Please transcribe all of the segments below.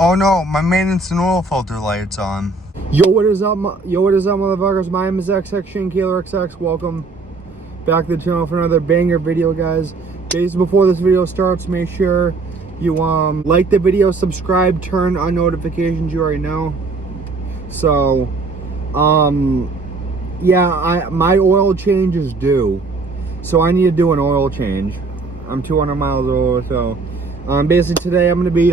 Oh no, my maintenance and oil filter light's on. Yo, what is up, motherfuckers? My name is XX Shane Kaler XX. Welcome back to the channel for another banger video, guys. Before this video starts, make sure you like the video, subscribe, turn on notifications. You already know. So, yeah, my oil change is due, so I need to do an oil change. I'm 200 miles over, so basically today I'm gonna be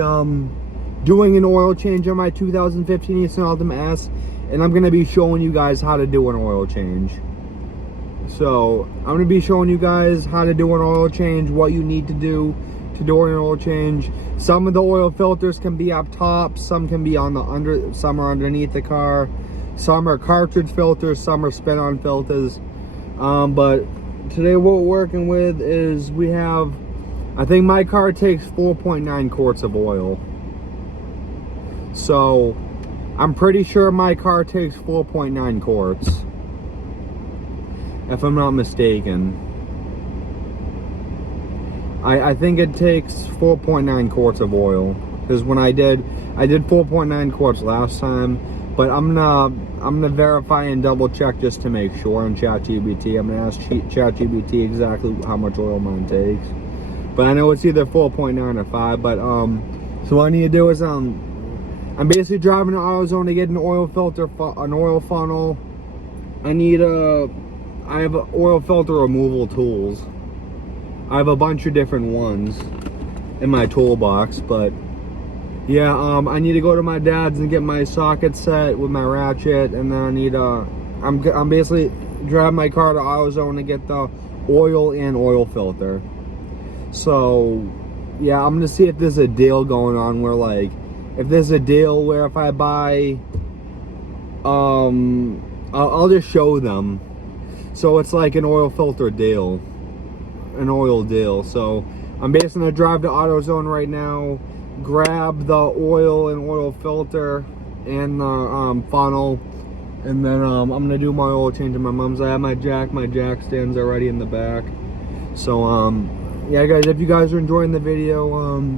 doing an oil change on my 2015 Nissan Altima S, and I'm gonna be showing you guys how to do an oil change. So I'm gonna be showing you guys how to do an oil change, what you need to do an oil change. Some of the oil filters can be up top, some can be on the some are underneath the car, some are cartridge filters, some are spin-on filters. But today what we're working with is I think my car takes 4.9 quarts of oil. So I'm pretty sure my car takes 4.9 quarts, if I'm not mistaken. I think it takes 4.9 quarts of oil, because when I did 4.9 quarts last time, but I'm gonna verify and double check just to make sure on ChatGPT. I'm gonna ask ChatGPT exactly how much oil mine takes, but I know it's either 4.9 or 5. But so what I need to do is I'm basically driving to AutoZone to get an oil filter, an oil funnel. I have oil filter removal tools. I have a bunch of different ones in my toolbox, but yeah, I need to go to my dad's and get my socket set with my ratchet, and then I need I'm basically driving my car to AutoZone to get the oil and oil filter. So yeah, I'm gonna see if there's a deal going on where, like, if there's a deal where if I buy, I'll just show them. So it's like an oil filter deal, an oil deal. So I'm basically gonna drive to AutoZone right now, grab the oil and oil filter and the funnel, and then I'm gonna do my oil change in my mom's. I have my jack stands already in the back. So yeah, guys, if you guys are enjoying the video,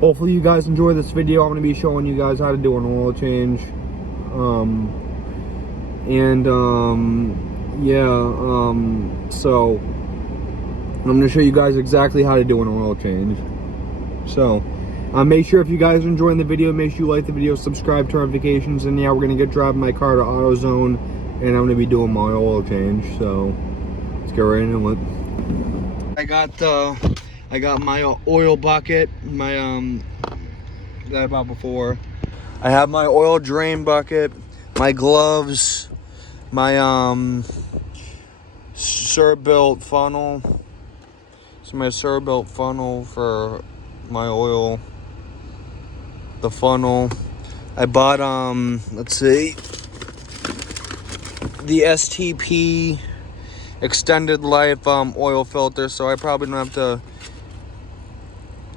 hopefully you guys enjoy this video. I'm going to be showing you guys how to do an oil change. So I'm going to show you guys exactly how to do an oil change. So make sure, if you guys are enjoying the video, make sure you like the video, subscribe, turn notifications, and yeah, we're going to get driving my car to AutoZone, and I'm going to be doing my oil change. So let's get right into it. I got my oil bucket, that I bought before. I have my oil drain bucket, my gloves, my Surbuilt funnel. So my Surbuilt funnel for my oil. The funnel. I bought let's see, the STP extended life oil filter, so I probably don't have to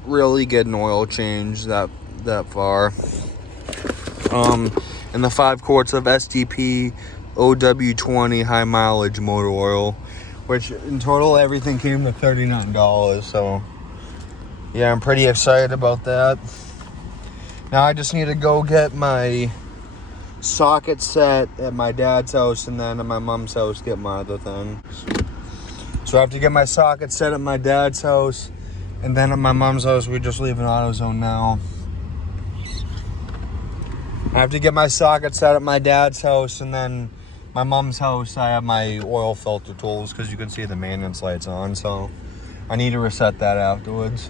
really get an oil change that far. And the 5 quarts of STP OW20 high mileage motor oil, which in total everything came to $39. So yeah, I'm pretty excited about that. Now I just need to go get my socket set at my dad's house, and then at my mom's house get my other thing. So I have to get my socket set at my dad's house, and then at my mom's house we just leave an AutoZone now. I have to get my socket set at my dad's house, and then my mom's house I have my oil filter tools, because you can see the maintenance lights on, so I need to reset that afterwards.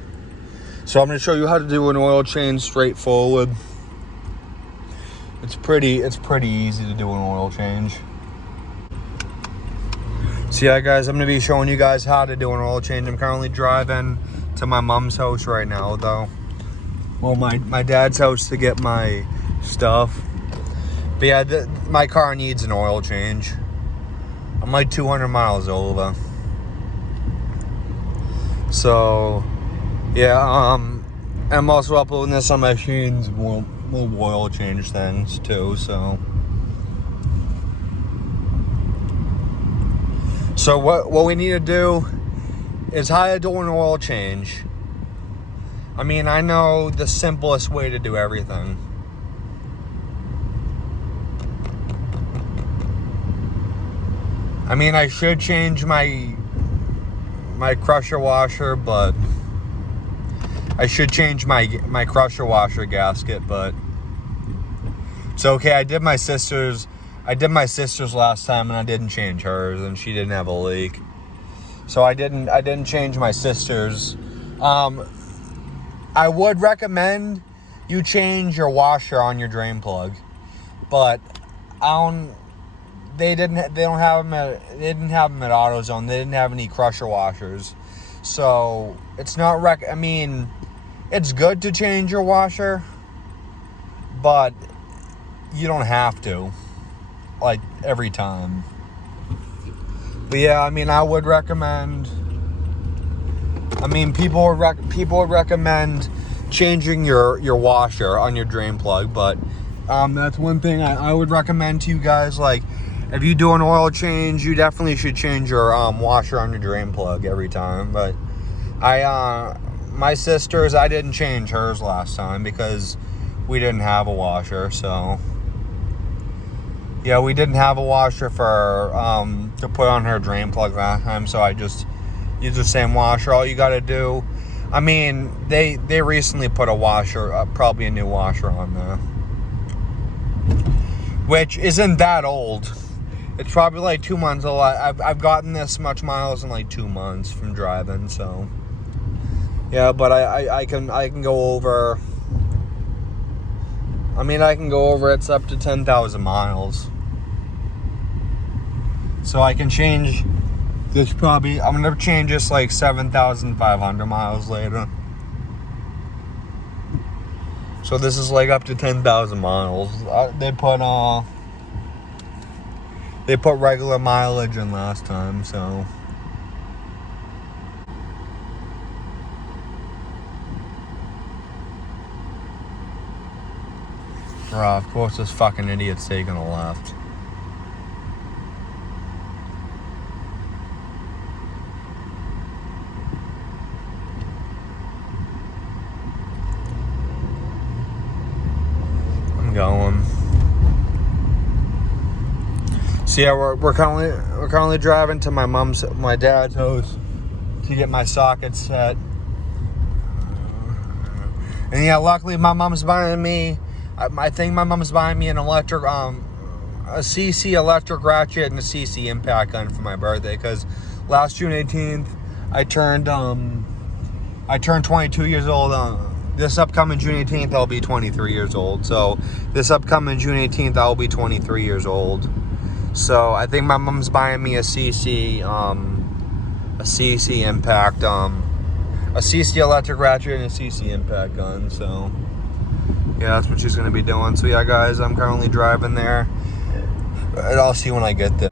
So I'm going to show you how to do an oil change straightforward. It's pretty easy to do an oil change. So yeah, guys, I'm gonna be showing you guys how to do an oil change. I'm currently driving to my mom's house right now, though. Well, my dad's house to get my stuff. But yeah, my car needs an oil change. I'm like 200 miles over. So yeah, I'm also uploading this on my Shane's oil change things too. So what we need to do is how to do an oil change. I mean, I know the simplest way to do everything. I mean, I should change my crusher washer, but I should change my crusher washer gasket, but it's okay. I did my sister's last time, and I didn't change hers, and she didn't have a leak. So I didn't change my sister's. I would recommend you change your washer on your drain plug, but they didn't have them at AutoZone. They didn't have any crusher washers, so it's not I mean, it's good to change your washer, but you don't have to, like, every time. But yeah, I mean, I would recommend. I mean, people would recommend changing your washer on your drain plug, but that's one thing I would recommend to you guys. Like, if you do an oil change, you definitely should change your washer on your drain plug every time. But my sister's, I didn't change hers last time because we didn't have a washer. So yeah, we didn't have a washer for to put on her drain plug last time, so I just use the same washer. All you got to do, I mean, they recently put a washer, probably a new washer on there, which isn't that old. It's probably like 2 months old. I've gotten this much miles in like 2 months from driving, so yeah. But I can go over. I mean, I can go over. It's up to 10,000 miles, so I can change. This probably, I'm gonna change this like 7,500 miles later. So this is like up to 10,000 miles. They put regular mileage in last time, so. Of course this fucking idiot's taking a left. Going. So yeah, we're currently driving to my dad's house to get my socket set. And yeah, luckily my mom's buying me. I think my mom's buying me an electric, a CC electric ratchet and a CC impact gun for my birthday. Because last June 18th, I turned 22 years old. This upcoming June 18th, I'll be 23 years old. So this upcoming June 18th, I'll be 23 years old. So I think my mom's buying me a CC impact, a CC electric ratchet and a CC impact gun. So yeah, that's what she's gonna be doing. So yeah, guys, I'm currently driving there, and I'll see you when I get there.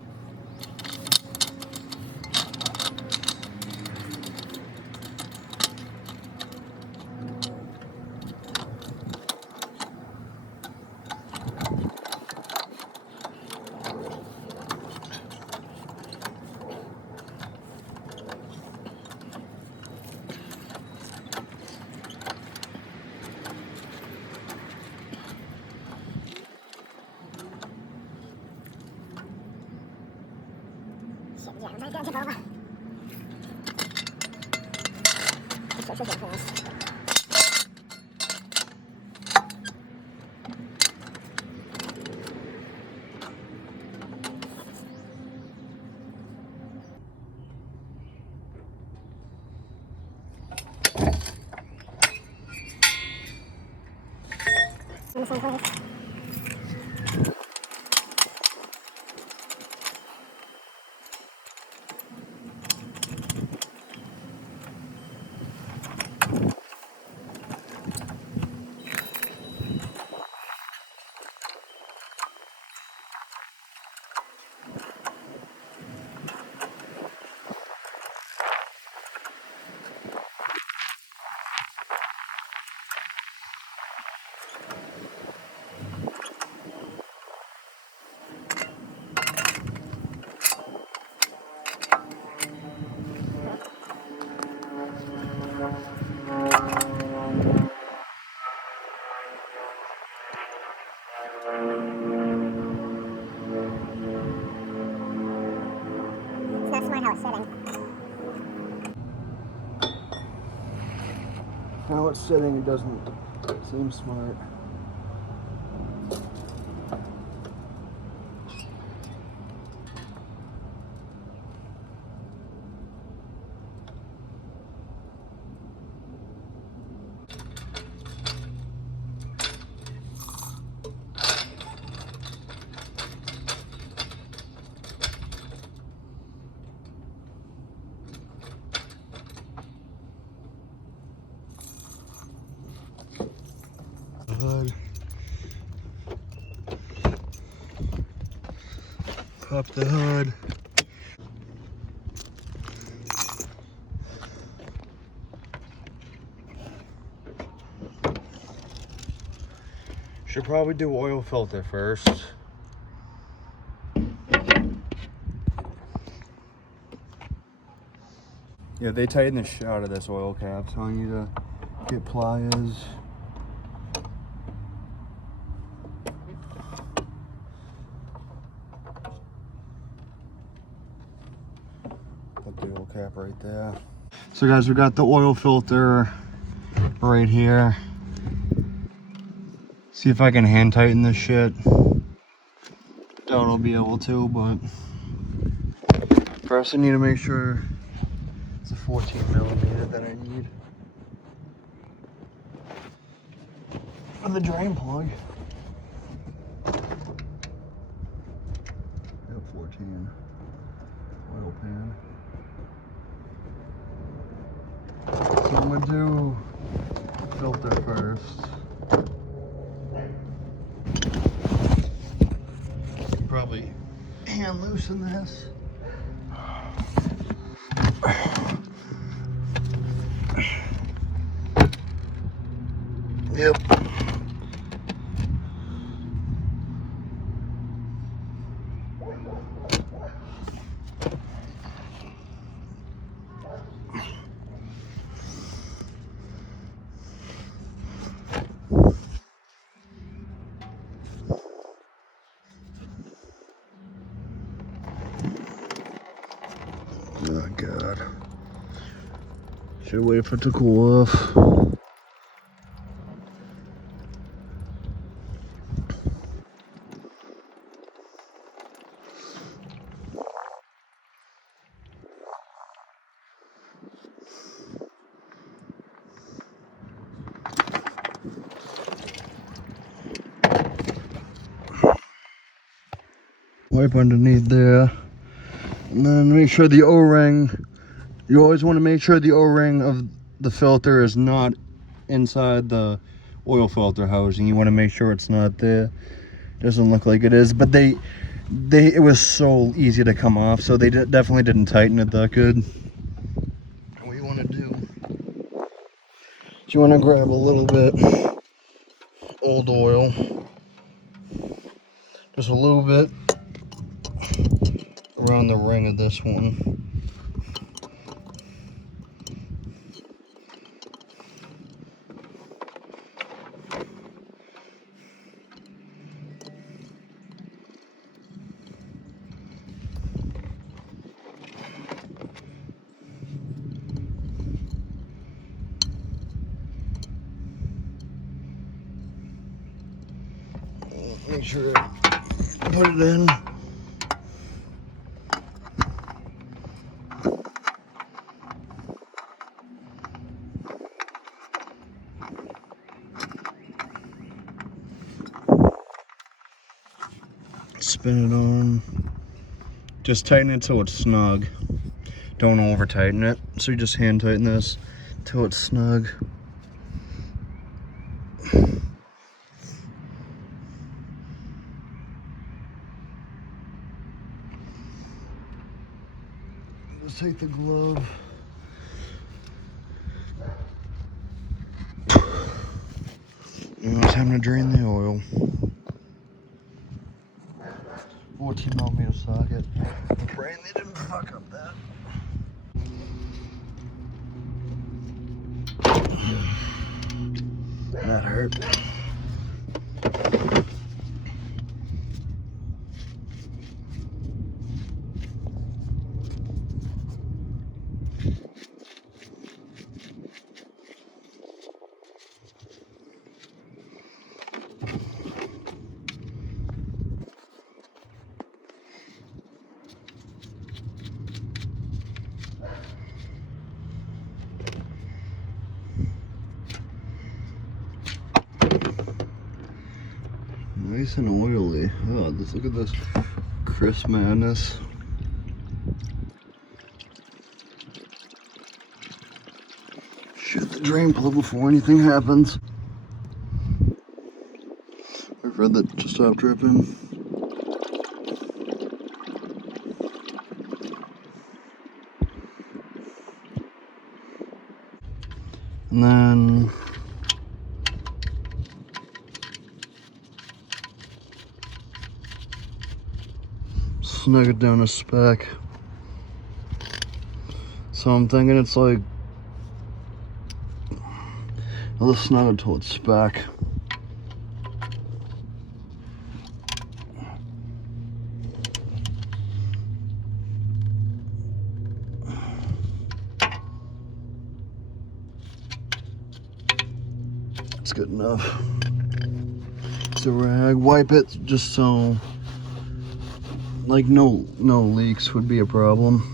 How it's sitting, it doesn't seem smart. Hood. Pop the hood. Should probably do oil filter first. Yeah, they tighten the shit out of this oil cap, so I need to get pliers. Put the oil cap right there. So guys, we got the oil filter right here. See if I can hand tighten this shit. Doubt I'll be able to, but first I need to make sure it's a 14 millimeter that I need. For the drain plug. Yep, 14. Oil pan. So I'm gonna do filter first. Probably hand loosen this. Yep. Oh God. Should wait for it to cool off. Wipe underneath there. And then make sure the O-ring, you always want to make sure the O-ring of the filter is not inside the oil filter housing. You want to make sure it's not there. Doesn't look like it is, but it was so easy to come off, so they definitely didn't tighten it that good. What you want to do is you want to grab a little bit old oil, just a little bit around the ring of this one. Make sure I put it in. Spin it on. Just tighten it till it's snug. Don't over tighten it. So you just hand tighten this till it's snug. Just take the glove. Now it's time to drain the oil. 14 millimeter socket. I'm praying they didn't fuck up that. That hurt. nice and oily. Oh, look at this crisp madness. Shut the drain plug before anything happens. Wait for that to stop dripping. And then snug it down a speck. So I'm thinking it's like, I'll just snug it till it's spec. That's good enough. It's a rag. Wipe it just so, like, no leaks would be a problem.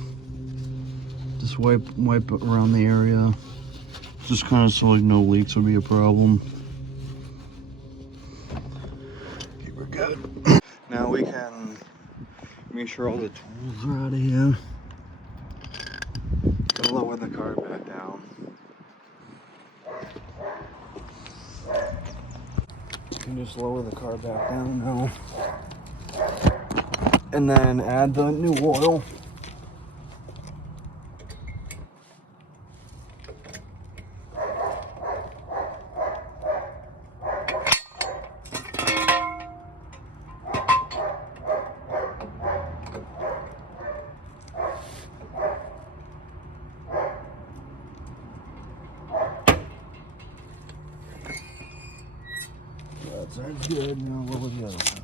Just wipe around the area. Just kind of so like no leaks would be a problem. Okay, we're good. Now we can make sure all the tools are out of here. Gotta lower the car back down. You can just lower the car back down now. And then add the new oil. That sounds good. Now lower the other side.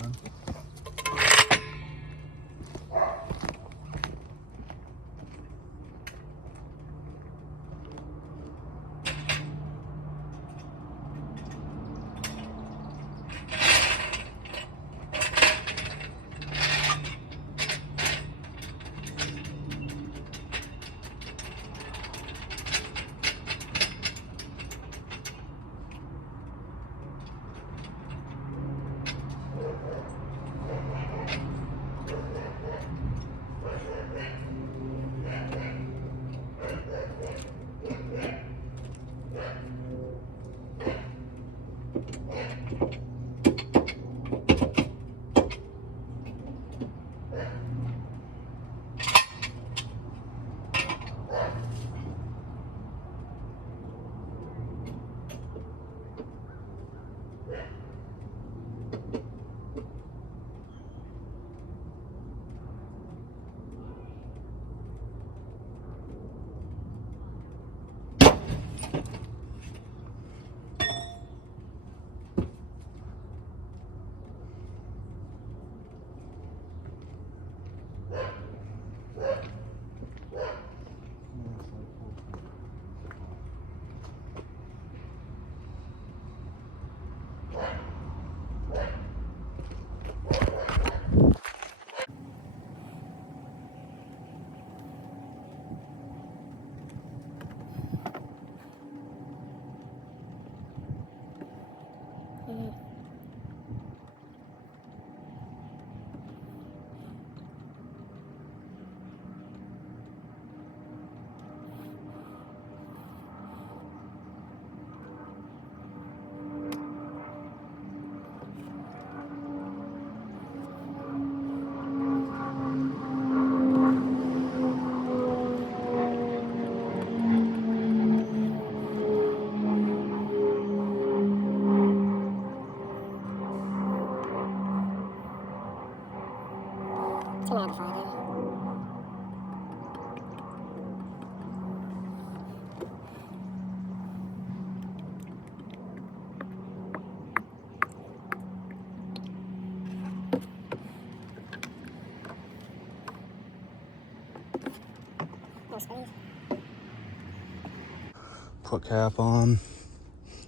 Put cap on.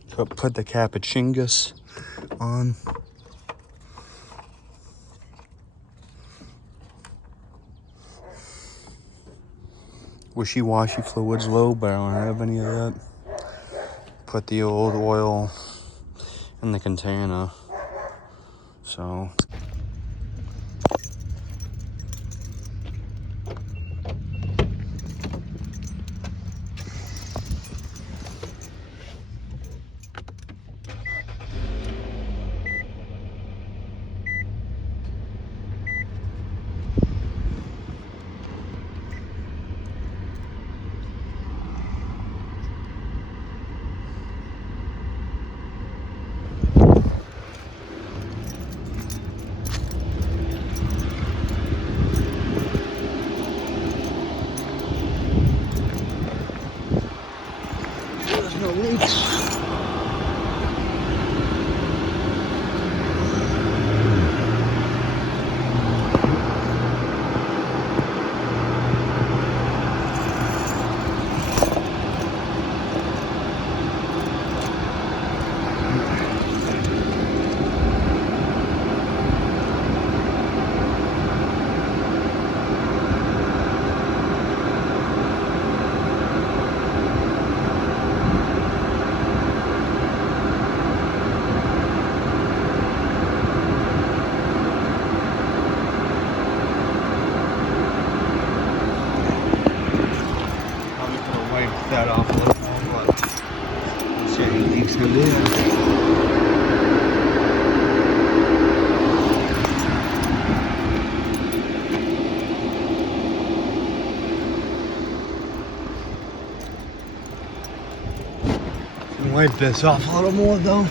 Put the Cappucchingus on. Wishy-washy fluids low, but I don't have any of that. Put the old oil in the container. So there's no leaks. Wipe that off a little more, but let's see any leaks in there. Wipe this off a little more though.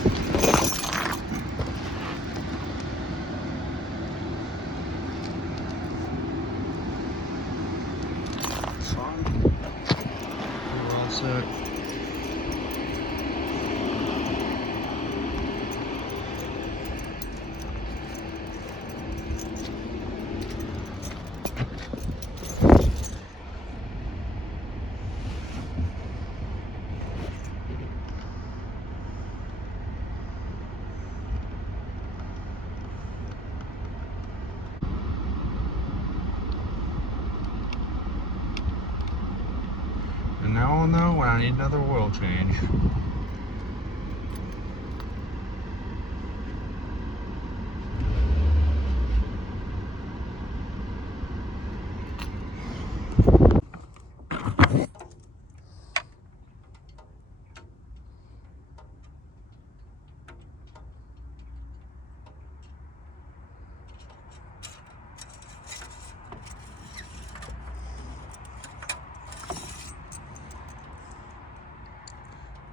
It's fine. We're all set. And now I'll know when I need another oil change.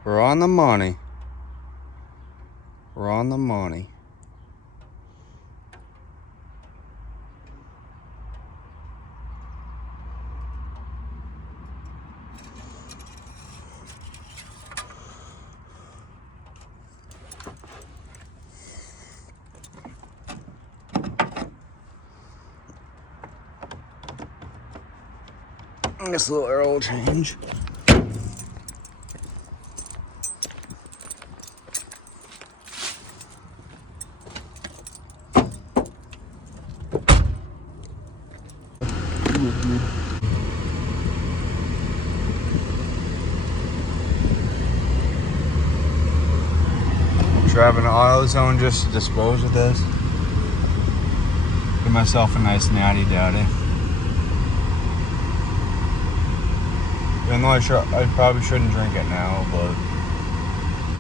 We're on the money. We're on the money. This little oil change. Driving to AutoZone just to dispose of this. Get myself a nice natty daddy. Even though I probably shouldn't drink it now, but